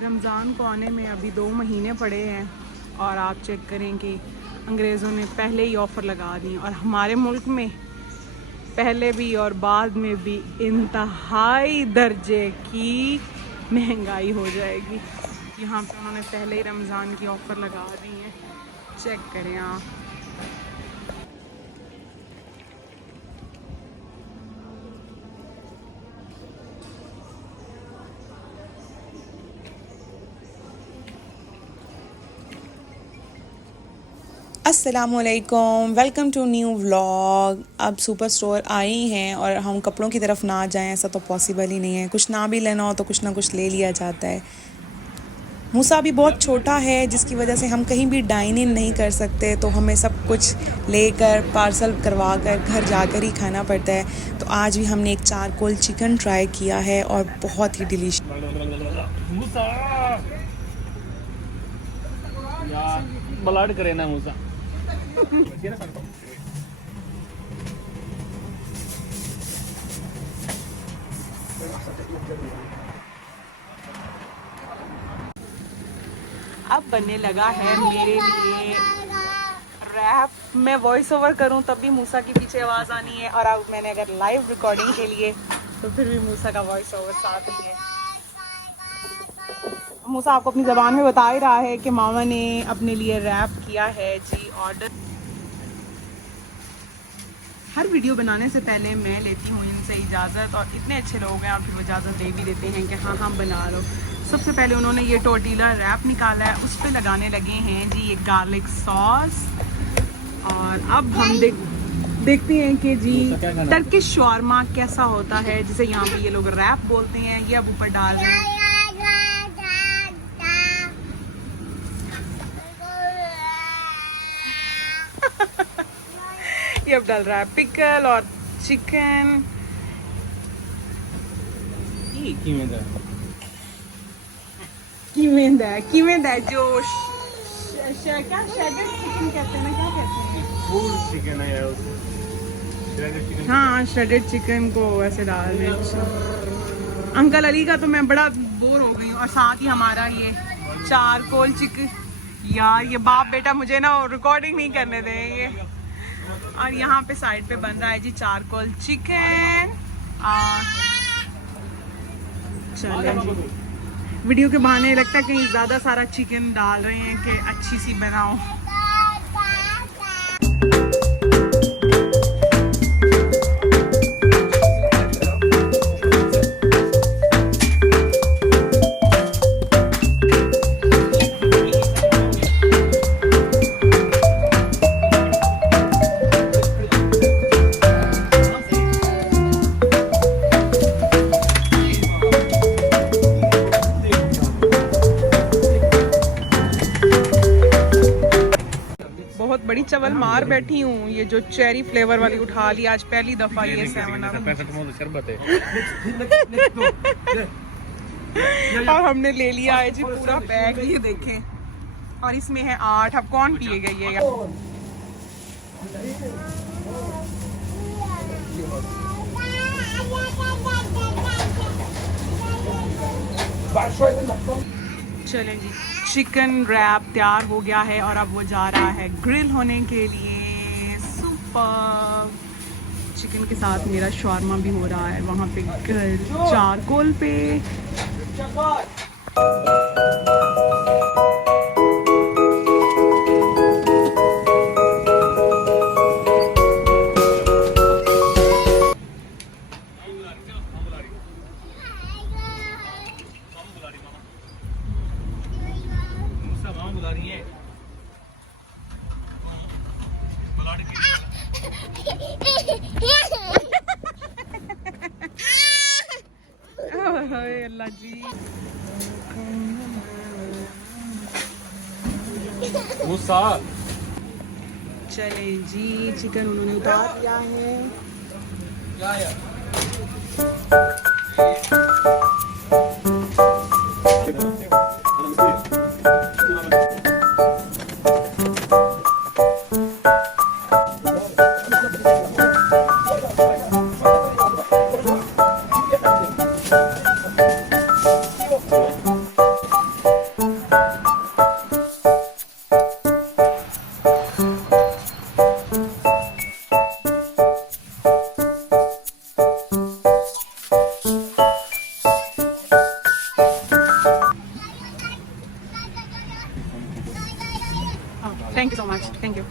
रमज़ान को आने में अभी 2 महीने पड़े हैं और आप चेक करें कि अंग्रेज़ों ने पहले ही ऑफ़र लगा दी और हमारे मुल्क में पहले भी और बाद में भी इंतहाई दर्जे की महंगाई हो जाएगी। यहाँ पे उन्होंने पहले ही रमज़ान की ऑफ़र लगा दी है, चेक करें आप। अस्सलामुअलैकुम, वेलकम टू न्यू व्लॉग। अब सुपर स्टोर आई हैं और हम कपड़ों की तरफ ना जाएं ऐसा तो पॉसिबल ही नहीं है। कुछ ना भी लेना हो तो कुछ ना कुछ ले लिया जाता है। मूसा अभी बहुत छोटा है जिसकी वजह से हम कहीं भी डाइन इन नहीं कर सकते, तो हमें सब कुछ लेकर पार्सल करवा कर घर जाकर ही खाना पड़ता है। तो आज भी हमने एक चारकोल चिकन ट्राई किया है और बहुत ही डिलीशियस। ब्लड करे ना मूसा। अब बनने लगा है मेरे लिए रैप। मैं वॉइस ओवर करूं तब भी मूसा के पीछे आवाज़ आनी है, और अब मैंने अगर लाइव रिकॉर्डिंग के लिए तो फिर भी मूसा का वॉइस ओवर साथ ही है। मूसा आपको अपनी ज़बान में बता ही रहा है कि मामा ने अपने लिए रैप किया है जी ऑर्डर। हर वीडियो बनाने से पहले मैं लेती हूँ इनसे इजाज़त, और इतने अच्छे लोग हैं आप फिर वो इजाज़त दे भी देते हैं कि हाँ हाँ बना लो। सबसे पहले उन्होंने ये टोर्टिला रैप निकाला है, उस पर लगाने लगे हैं जी ये गार्लिक सॉस। और अब हम देखते हैं कि जी टर्किश शवारमा कैसा होता है, जिसे यहाँ पे ये लोग रैप बोलते हैं। ये अब ऊपर डाल रहे हैं। ये अब डाल रहा है पिकल और चिकन। कीमेंदा है जो क्या शेडेड चिकन कहते हैं ना, क्या कहते हैं? फूल चिकन है उसे। Shredded chicken. हाँ, श्रेडेड चिकन को ऐसे डाल रहे हैं। अंकल अली का तो मैं बड़ा बोर हो गई हूँ, और साथ ही हमारा ये चारकोल चिकन। यार ये बाप बेटा मुझे ना रिकॉर्डिंग नहीं करने देंगे। और यहाँ पे साइड पे बन रहा है जी चारकोल चिकन। और चले जी, वीडियो के बहाने लगता है कहीं ज़्यादा सारा चिकन डाल रहे हैं कि अच्छी सी बनाओ। बहुत बड़ी चवल मार बैठी हूँ। ये जो चेरी फ्लेवर वाली उठा ली आज पहली दफा ये 7 शरबत है। और हमने ले लिया है जी पूरा बैग, ये देखें। और इसमें है 8। अब कौन पिएगा ये यार? चलें जी, चिकन रैप तैयार हो गया है और अब वो जा रहा है ग्रिल होने के लिए। सुपर। चिकन के साथ मेरा शॉर्मा भी हो रहा है वहाँ पे चारकोल पे। अल्लाह जी। मूसा चले जी, चिकन उन्होंने उतार दिया है। Thank you.